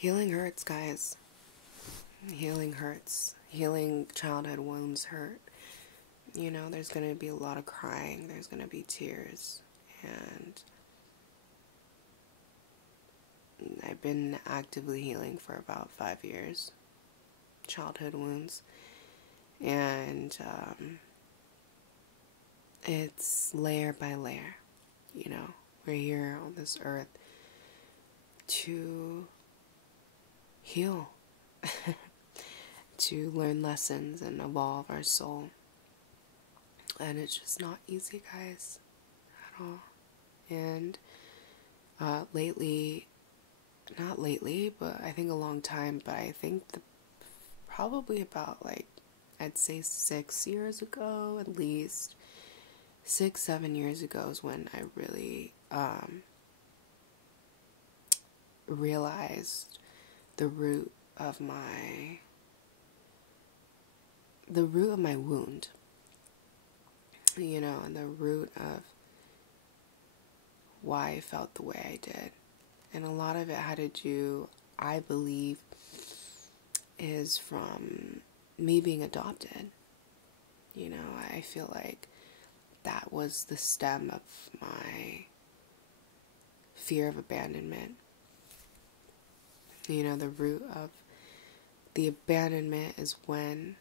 Healing hurts, guys. Healing hurts. Healing childhood wounds hurt. You know, there's going to be a lot of crying. There's going to be tears. And I've been actively healing for about 5 years. Childhood wounds. And it's layer by layer. You know, we're here on this earth to heal, to learn lessons and evolve our soul. And it's just not easy, guys, at all. And not lately, but I think a long time, but I think probably about I'd say 6 years ago, at least 6-7 years ago is when I really realized the root of my wound, you know, and the root of why I felt the way I did. And a lot of it had to do, I believe, is from me being adopted. You know, I feel like that was the stem of my fear of abandonment. You know, the root of the abandonment is when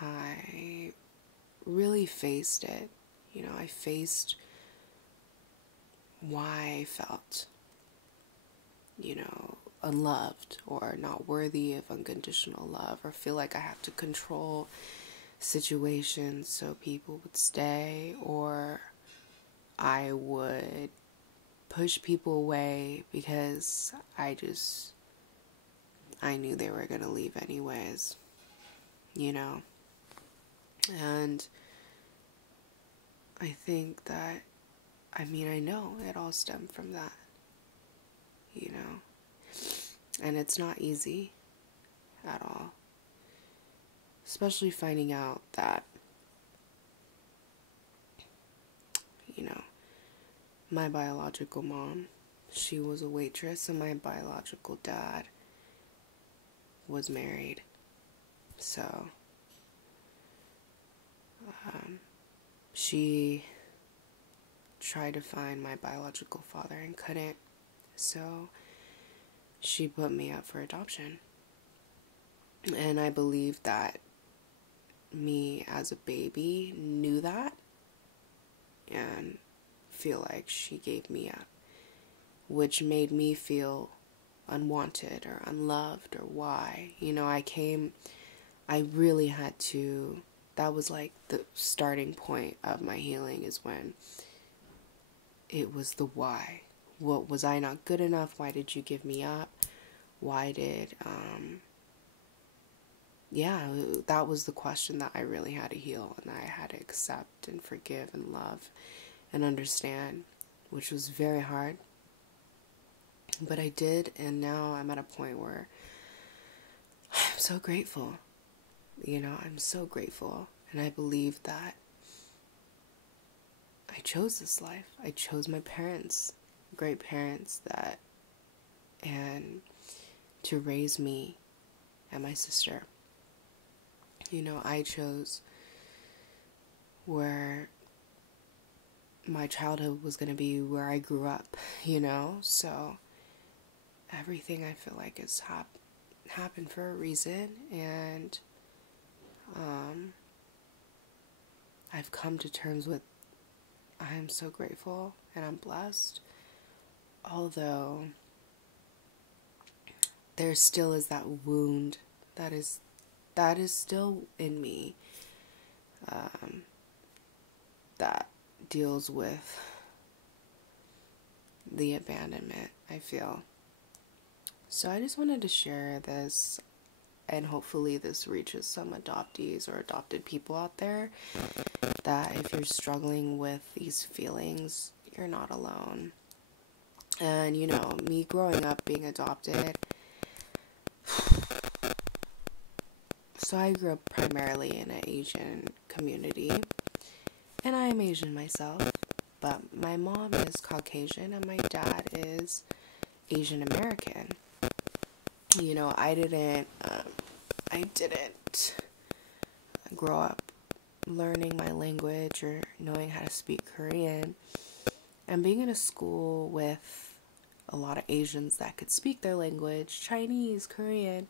I really faced it. You know, I faced why I felt, you know, unloved or not worthy of unconditional love, or feel like I have to control situations so people would stay, or I would push people away because I knew they were going to leave anyways, you know. And I think that, I know it all stemmed from that, you know. And it's not easy at all. Especially finding out that, you know, my biological mom, she was a waitress, and my biological dad was married. So, she tried to find my biological father and couldn't. So, she put me up for adoption. And I believe that me as a baby knew that, and feel like she gave me up, which made me feel unwanted or unloved, or why. You know, I really had to, that was like the starting point of my healing, is when it was the why. What, was I not good enough? Why did you give me up? Why did, that was the question that I really had to heal, and I had to accept and forgive and love and understand, which was very hard. But I did, and now I'm at a point where I'm so grateful. You know, I'm so grateful, and I believe that I chose this life. I chose my parents, great parents, and to raise me and my sister. You know, I chose where my childhood was going to be, where I grew up, you know. So everything, I feel like, has happened for a reason, and I've come to terms with, I am so grateful and I'm blessed, although there still is that wound that is still in me, that deals with the abandonment, I feel. So I just wanted to share this, and hopefully this reaches some adoptees or adopted people out there, that if you're struggling with these feelings, you're not alone. And, you know, me growing up being adopted, so I grew up primarily in an Asian community, and I am Asian myself, but my mom is Caucasian and my dad is Asian American. I didn't grow up learning my language or knowing how to speak Korean. And being in a school with a lot of Asians that could speak their language, Chinese, Korean,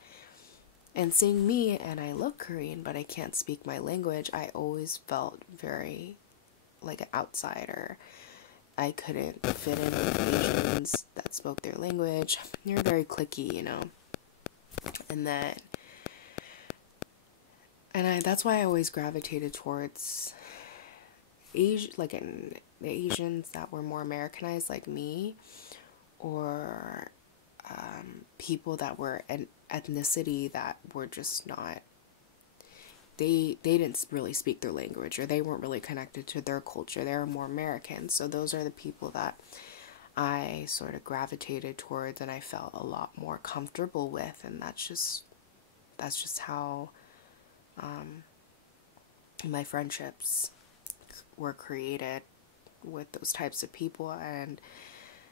and seeing me and I look Korean but I can't speak my language, I always felt very like an outsider. I couldn't fit in with Asians that spoke their language. They're very cliquey. And then, that's why I always gravitated towards the Asians that were more Americanized like me, or people that were an ethnicity that were just not, they didn't really speak their language, or they weren't really connected to their culture. They were more American. So those are the people that I sort of gravitated towards and I felt a lot more comfortable with. And that's just how my friendships were created with those types of people. And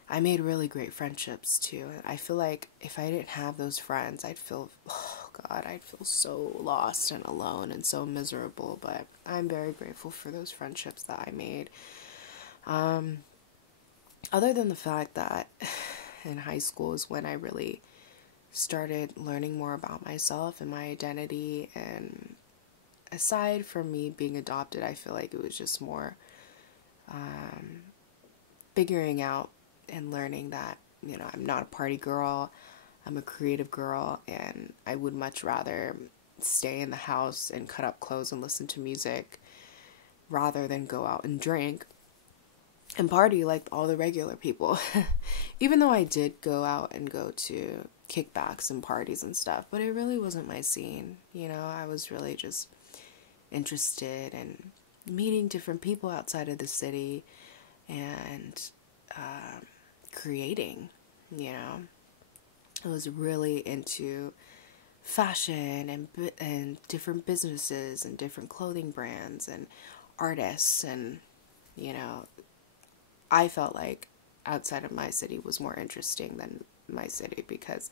I made really great friendships too. I feel like if I didn't have those friends, I'd feel so lost and alone and so miserable. But I'm very grateful for those friendships that I made. Other than the fact that in high school is when I really started learning more about myself and my identity, and aside from me being adopted, I feel like it was just more figuring out and learning that, I'm not a party girl, I'm a creative girl, and I would much rather stay in the house and cut up clothes and listen to music rather than go out and drink and party like all the regular people. Even though I did go out and go to kickbacks and parties and stuff, but it really wasn't my scene. I was really just interested in meeting different people outside of the city and creating. I was really into fashion and different businesses and different clothing brands and artists, and I felt like outside of my city was more interesting than my city, because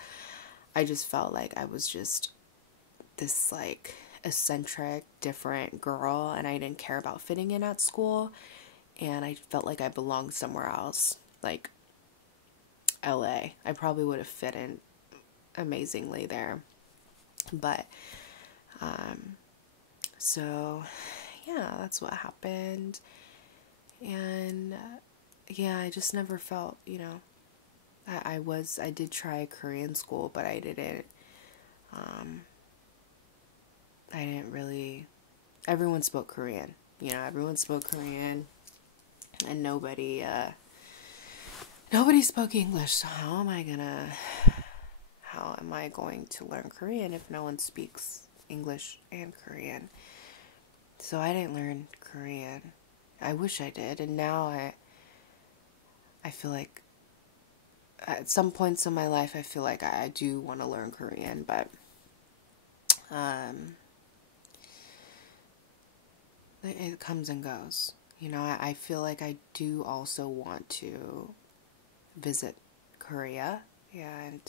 I just felt like I was just this like eccentric, different girl, and I didn't care about fitting in at school, and I felt like I belonged somewhere else, like LA. I probably would have fit in amazingly there. But so yeah, that's what happened. And yeah, I just never felt, I did try Korean school, but I didn't really, everyone spoke Korean, and nobody spoke English. So how am I going to learn Korean if no one speaks English and Korean? So I didn't learn Korean. I wish I did, and now I feel like at some points in my life I feel like I do want to learn Korean, but it comes and goes. I feel like I do also want to visit Korea, and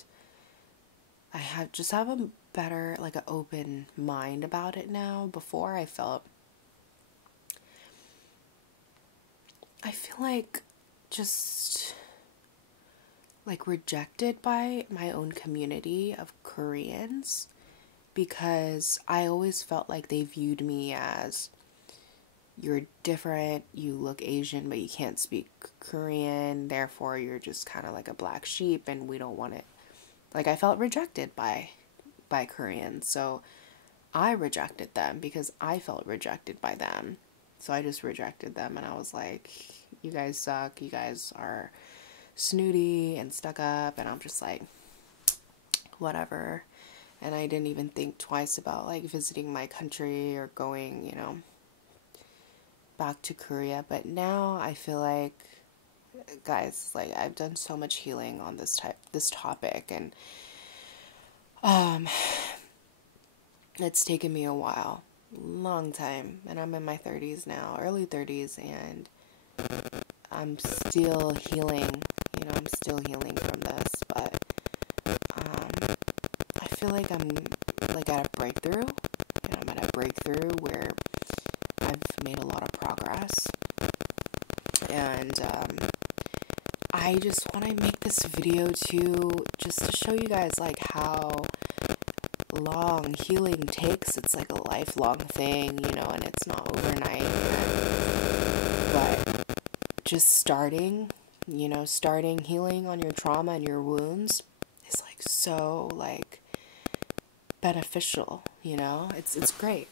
I have a better, like, an open mind about it now. Before I feel like just like rejected by my own community of Koreans, because I always felt like they viewed me as, you're different, you look Asian, but you can't speak Korean, therefore you're just kind of like a black sheep, and we don't want it. Like, I felt rejected by Koreans, so I rejected them because I felt rejected by them. So I just rejected them, and I was like, you guys suck, you guys are snooty and stuck up, and I'm just like, whatever. And I didn't even think twice about like visiting my country or going, back to Korea. But now I feel like, guys, like, I've done so much healing on this topic, and it's taken me a while, long time, and I'm in my 30s now, early 30s, and I'm still healing, I'm still healing from this, but I'm like at a breakthrough. I'm at a breakthrough where I've made a lot of progress. And I just want to make this video just to show you guys like how long healing takes. It's like a lifelong thing, and it's not overnight. But just starting healing on your trauma and your wounds is like so like beneficial, it's great.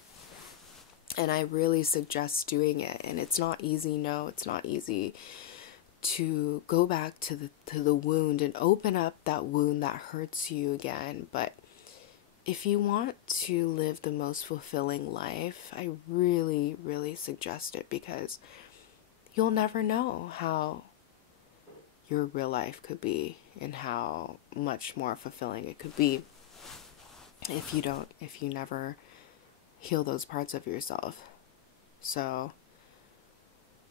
And I really suggest doing it. And it's not easy. No, it's not easy to go back to the wound and open up that wound that hurts you again. But if you want to live the most fulfilling life, I really, really suggest it, because you'll never know how your real life could be and how much more fulfilling it could be if you never heal those parts of yourself. So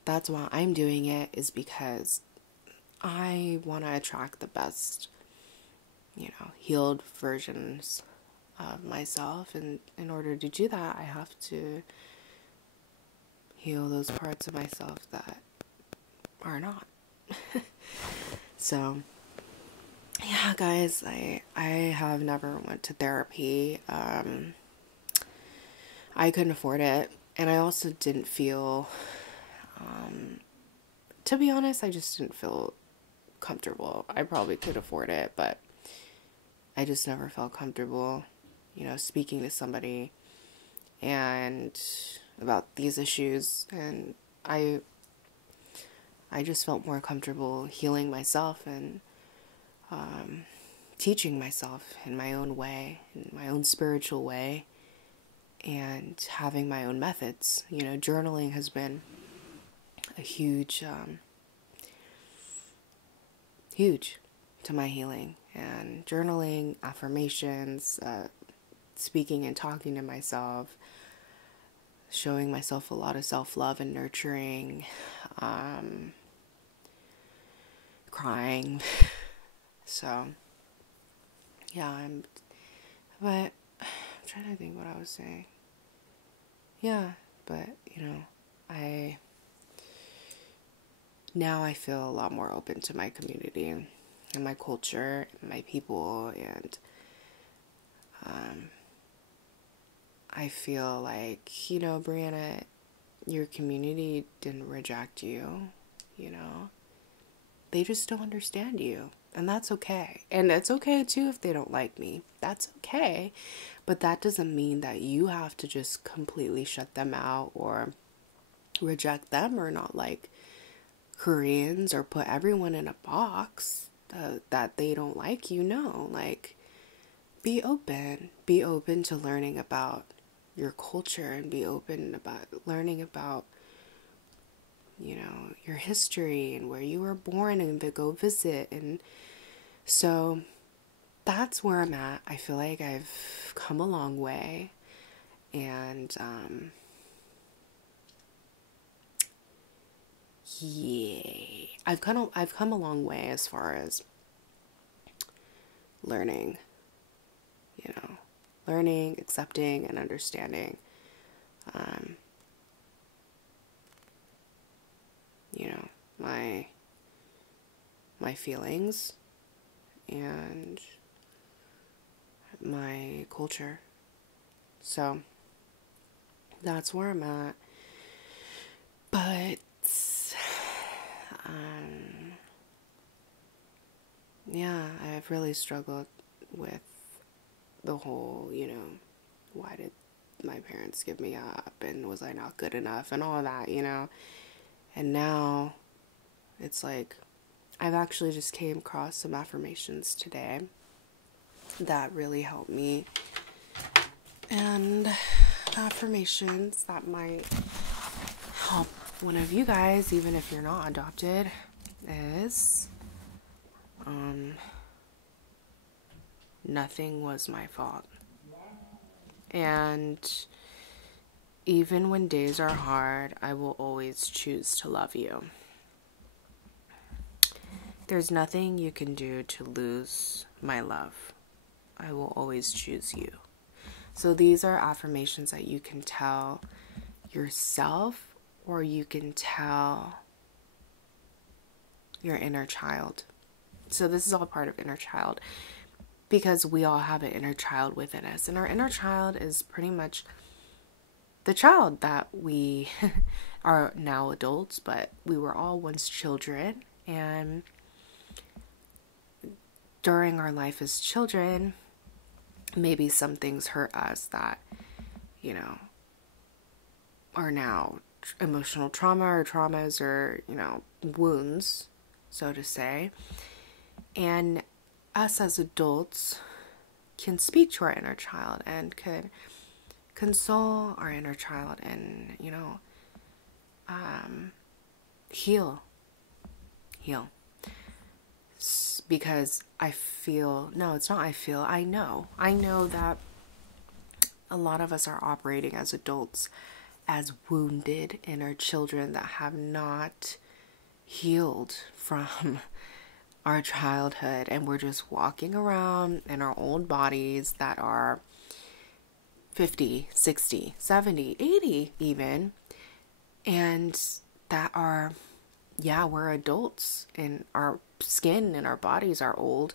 that's why I'm doing it, is because I want to attract the best, healed versions of myself. And in order to do that, I have to heal those parts of myself that are not. So, yeah, guys, I have never went to therapy. I couldn't afford it, and I also didn't feel, to be honest, I just didn't feel comfortable. I probably could afford it, but I just never felt comfortable, speaking to somebody and about these issues. And I just felt more comfortable healing myself and teaching myself in my own way, in my own spiritual way, and having my own methods. Journaling has been a huge to my healing. And journaling, affirmations, speaking and talking to myself, showing myself a lot of self-love and nurturing, crying. So, yeah, I'm trying to think what I was saying. Yeah, but, now I feel a lot more open to my community and my culture and my people, and I feel like, Brianna, your community didn't reject you, They just don't understand you, and that's okay. And it's okay, too, if they don't like me. That's okay, but that doesn't mean that you have to just completely shut them out or reject them or not like Koreans or put everyone in a box that they don't like you. No, like, be open to learning about your culture, and be open about learning about your history and where you were born, and to go visit. And so that's where I'm at. I feel like I've come a long way, and I've come a long way as far as learning, accepting, and understanding, my feelings and my culture. So that's where I'm at. But yeah, I've really struggled with the whole, why did my parents give me up, and was I not good enough, and all of that, And now it's like I've actually just came across some affirmations today that really helped me. And affirmations that might help one of you guys, even if you're not adopted, is nothing was my fault. And even when days are hard, I will always choose to love you. There's nothing you can do to lose my love. I will always choose you. So these are affirmations that you can tell yourself, or you can tell your inner child. So this is all part of inner child, because we all have an inner child within us. And our inner child is pretty much the child that we are now adults, but we were all once children. And during our life as children, maybe some things hurt us that, you know, are now emotional trauma or traumas or, you know, wounds, so to say. And us as adults can speak to our inner child and could console our inner child and, you know, heal. Because I know that a lot of us are operating as adults as wounded inner children that have not healed from our childhood, and we're just walking around in our old bodies that are 50, 60, 70, 80 even, and that are, yeah, we're adults and our skin and our bodies are old,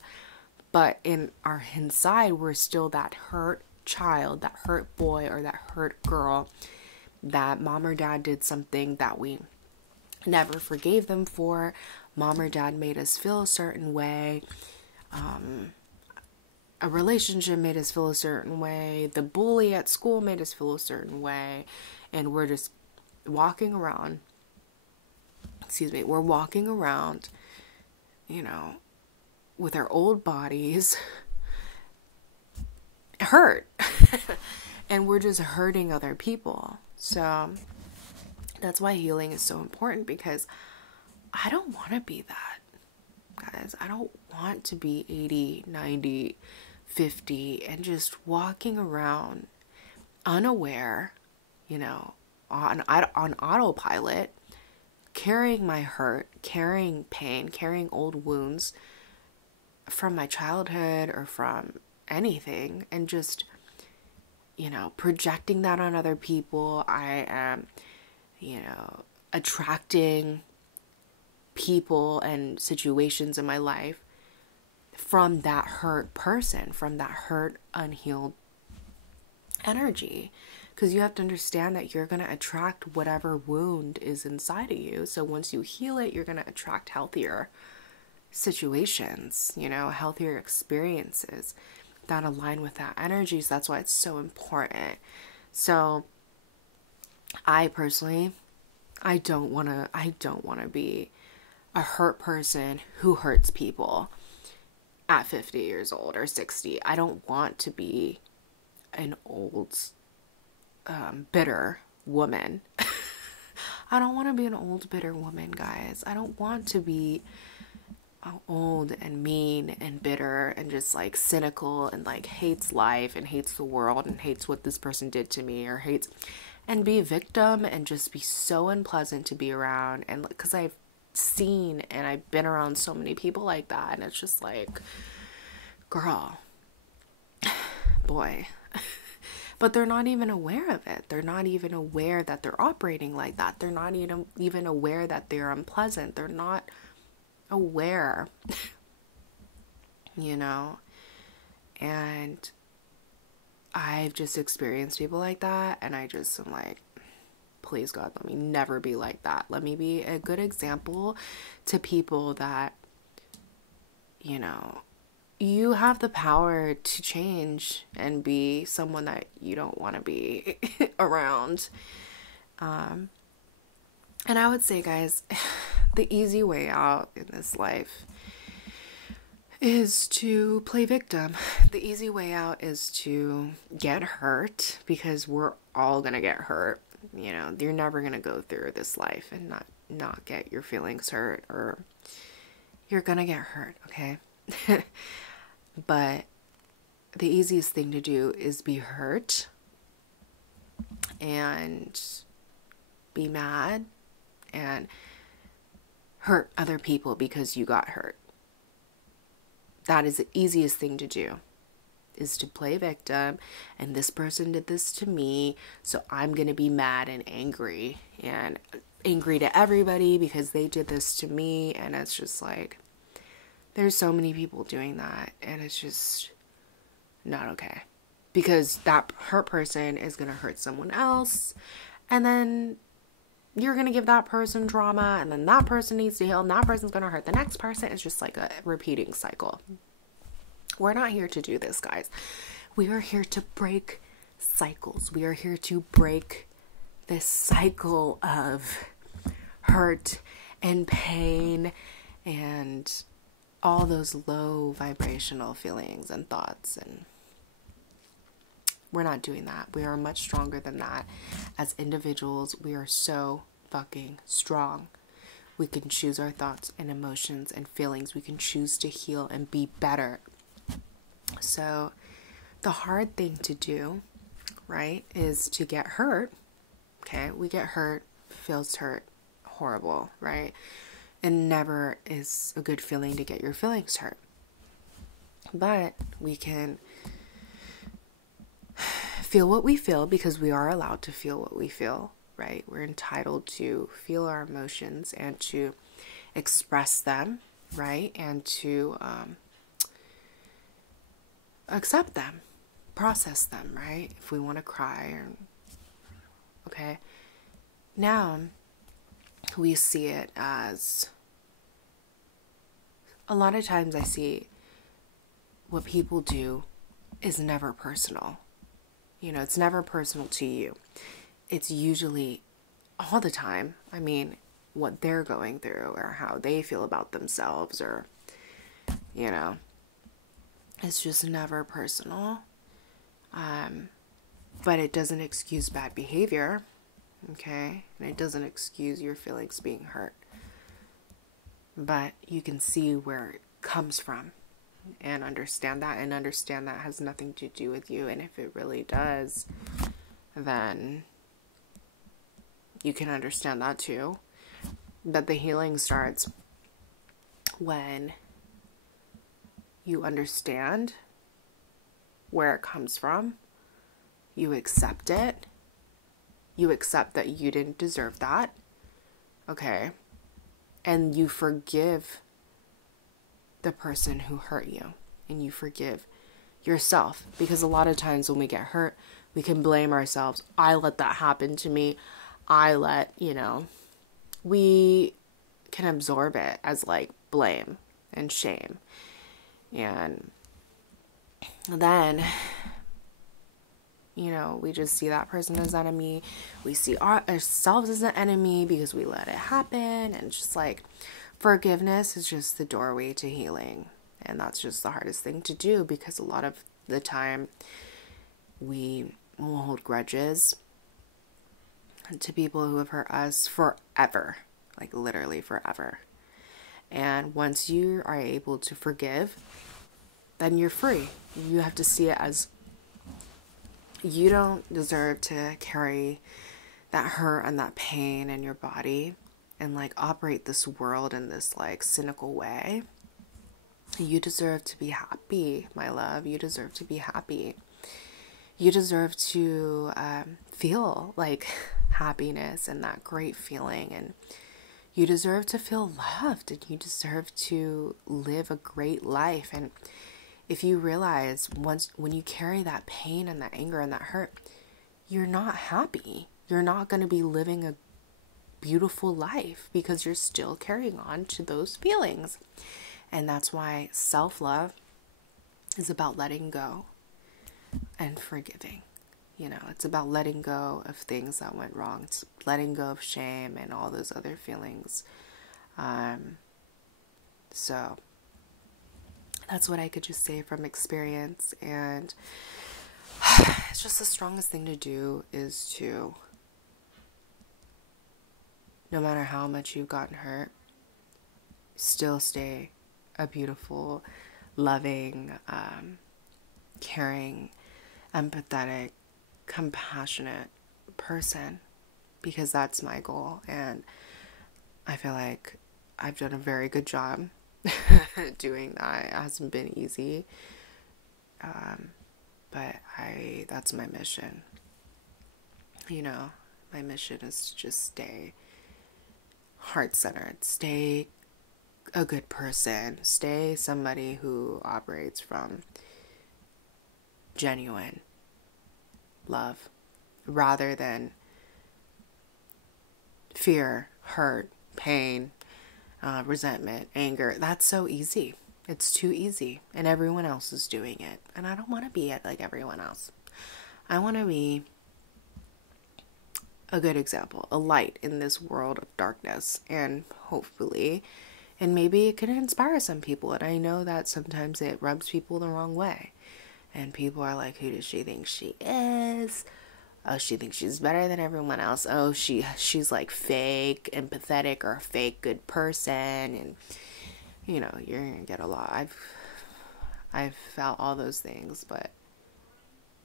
but in our inside we're still that hurt child, that hurt boy or that hurt girl, that mom or dad did something that we never forgave them for. Mom or dad made us feel a certain way. A relationship made us feel a certain way. The bully at school made us feel a certain way. And we're just walking around. We're walking around, you know, with our old bodies hurt. And we're just hurting other people. So that's why healing is so important, because I don't want to be that, guys. I don't want to be 80, 90, 50 and just walking around unaware, you know, on autopilot, carrying my hurt, carrying pain, carrying old wounds from my childhood or from anything, and just, you know, projecting that on other people. I am, you know, attracting people and situations in my life from that hurt person, from that hurt, unhealed energy. Because you have to understand that you're going to attract whatever wound is inside of you. So once you heal it, you're going to attract healthier situations, you know, healthier experiences that align with that energy. So that's why it's so important. So I personally, I don't want to be a hurt person who hurts people at 50 years old or 60. I don't want to be an old, bitter woman. I don't want to be an old, bitter woman, guys. I don't want to be old and mean and bitter and just like cynical and like hates life and hates the world and hates what this person did to me or hates, and be a victim and just be so unpleasant to be around. And because I've seen and I've been around so many people like that, and it's just like, girl, boy. But they're not even aware of it. They're not even aware that they're operating like that. They're not even aware that they're unpleasant. They're not aware, you know. And I've just experienced people like that, and I just am like, please God, let me never be like that. Let me be a good example to people that, you know, you have the power to change and be someone that you don't want to be around. And I would say, guys, the easy way out in this life is to play victim. The easy way out is to get hurt, because we're all gonna get hurt. You know, you're never gonna go through this life and not get your feelings hurt, or you're gonna get hurt, okay? But the easiest thing to do is be hurt and be mad and hurt other people because you got hurt. That is the easiest thing to do. is to play victim, and this person did this to me, so I'm gonna be mad and angry to everybody because they did this to me. And it's just like, there's so many people doing that, and it's just not okay, because that hurt person is gonna hurt someone else, and then you're going to give that person trauma, and then that person needs to heal, and that person's going to hurt the next person. It's just like a repeating cycle. We're not here to do this, guys. We are here to break cycles. We are here to break this cycle of hurt and pain and all those low vibrational feelings and thoughts. And we're not doing that. We are much stronger than that. As individuals, we are so fucking strong. We can choose our thoughts and emotions and feelings. We can choose to heal and be better. So the hard thing to do, right, is to get hurt. Okay, we get hurt, feels hurt, horrible, right? And never is a good feeling to get your feelings hurt. But we can feel what we feel, because we are allowed to feel what we feel, right? We're entitled to feel our emotions and to express them, right? And to accept them, process them, right? If we want to cry, okay. Now, we see it as, a lot of times I see what people do is never personal. You know, it's never personal to you. It's usually all the time, I mean, what they're going through or how they feel about themselves, or, you know, it's just never personal. But it doesn't excuse bad behavior, okay? And it doesn't excuse your feelings being hurt. But you can see where it comes from. And understand that has nothing to do with you. And if it really does, then you can understand that too. But the healing starts when you understand where it comes from. You accept it. You accept that you didn't deserve that. Okay. And you forgive the person who hurt you, and you forgive yourself, because a lot of times when we get hurt, we can blame ourselves. I let that happen to me. We can absorb it as like blame and shame. And then, we just see that person as enemy. We see ourselves as an enemy because we let it happen. And just like, forgiveness is just the doorway to healing. And that's just the hardest thing to do, because a lot of the time we will hold grudges to people who have hurt us forever, like literally forever. And once you are able to forgive, then you're free. You have to see it as, you don't deserve to carry that hurt and that pain in your body and like operate this world in this like cynical way. You deserve to be happy, my love. You deserve to be happy. You deserve to feel like happiness and that great feeling. And you deserve to feel loved, and you deserve to live a great life. And if you realize when you carry that pain and that anger and that hurt, you're not happy. You're not going to be living a beautiful life because you're still carrying on to those feelings. And that's why self-love is about letting go and forgiving. It's about letting go of things that went wrong. It's letting go of shame and all those other feelings. So that's what I could just say from experience. And it's just the strongest thing to do is to, no matter how much you've gotten hurt, still stay a beautiful, loving, caring, empathetic, compassionate person, because that's my goal. And I feel like I've done a very good job doing that. It hasn't been easy. But that's my mission. You know, my mission is to just stay heart-centered, stay a good person, stay somebody who operates from genuine love rather than fear, hurt, pain, resentment, anger. That's so easy. It's too easy, and everyone else is doing it. And I don't want to be like everyone else. I want to be a good example, a light in this world of darkness, and hopefully, and maybe it could inspire some people. And I know that sometimes it rubs people the wrong way, and people are like, who does she think she is? Oh, she thinks she's better than everyone else. Oh, she's like fake empathetic or a fake good person. And you know, you're gonna get a lot. I've felt all those things, but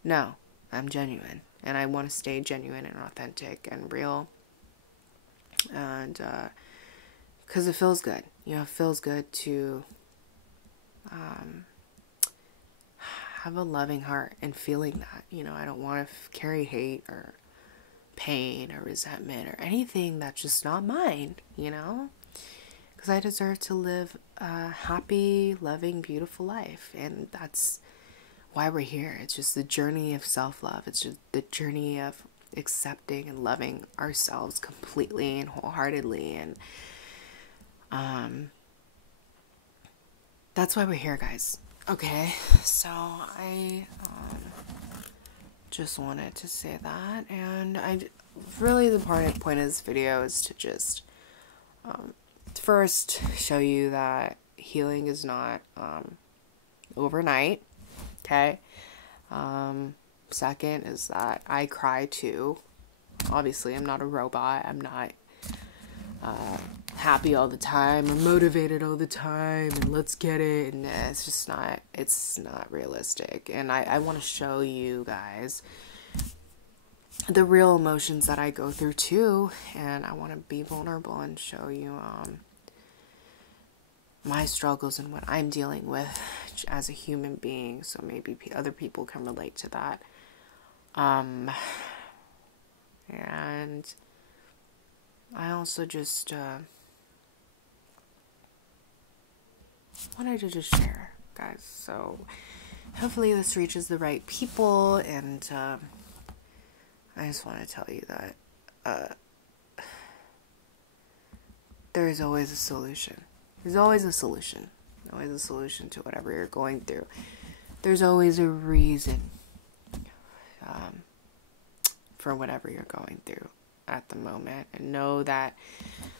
no, I'm genuine, and I want to stay genuine and authentic and real. And because it feels good, you know, it feels good to have a loving heart and feeling that. You know, I don't want to carry hate or pain or resentment or anything that's just not mine, you know? Because I deserve to live a happy, loving, beautiful life. And that's why we're here. It's just the journey of self-love. It's just the journey of accepting and loving ourselves completely and wholeheartedly. And that's why we're here, guys. Okay, so I just wanted to say that, and really the point of this video is to just first show you that healing is not overnight. Okay. Second is that I cry too. Obviously, I'm not a robot. I'm not happy all the time or motivated all the time and let's get it. And it's not realistic. And I want to show you guys the real emotions that I go through too. And I want to be vulnerable and show you my struggles and what I'm dealing with as a human being, so maybe other people can relate to that. And I also just wanted to just share, guys. So hopefully this reaches the right people, and I just want to tell you that there is always a solution. There's always a solution. Always a solution to whatever you're going through. There's always a reason for whatever you're going through at the moment. And know that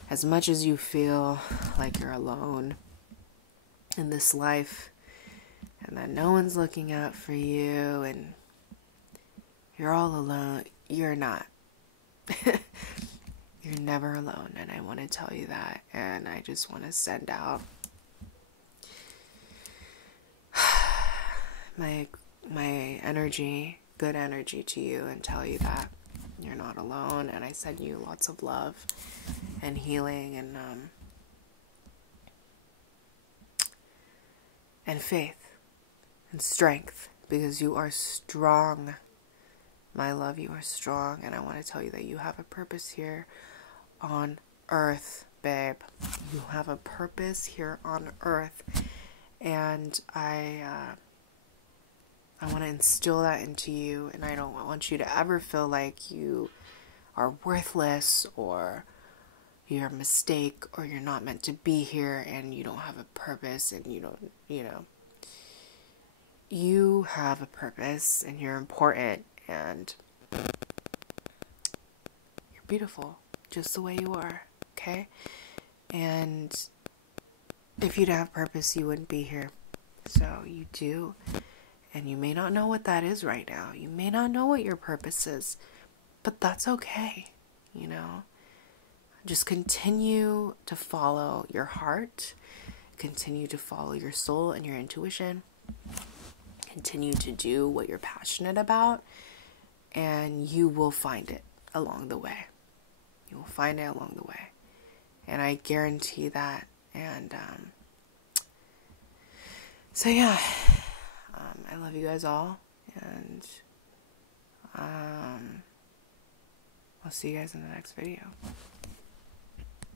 as much as you feel like you're alone in this life, and that no one's looking out for you, and you're all alone, you're not. You're never alone, and I want to tell you that. And I just want to send out my energy, good energy to you, and tell you that you're not alone. And I send you lots of love and healing and faith and strength, because you are strong. My love, you are strong, and I want to tell you that you have a purpose here on earth, babe. You have a purpose here on earth, and I want to instill that into you, and I don't want you to ever feel like you are worthless, or you're a mistake, or you're not meant to be here, and you don't have a purpose, and you don't, you have a purpose, and you're important, and you're beautiful just the way you are, okay? And if you didn't have purpose, you wouldn't be here. So you do, and you may not know what that is right now. You may not know what your purpose is, but that's okay, Just continue to follow your heart, continue to follow your soul and your intuition, continue to do what you're passionate about, and you will find it along the way. You will find it along the way. And I guarantee that. And so yeah, I love you guys all. And I'll see you guys in the next video.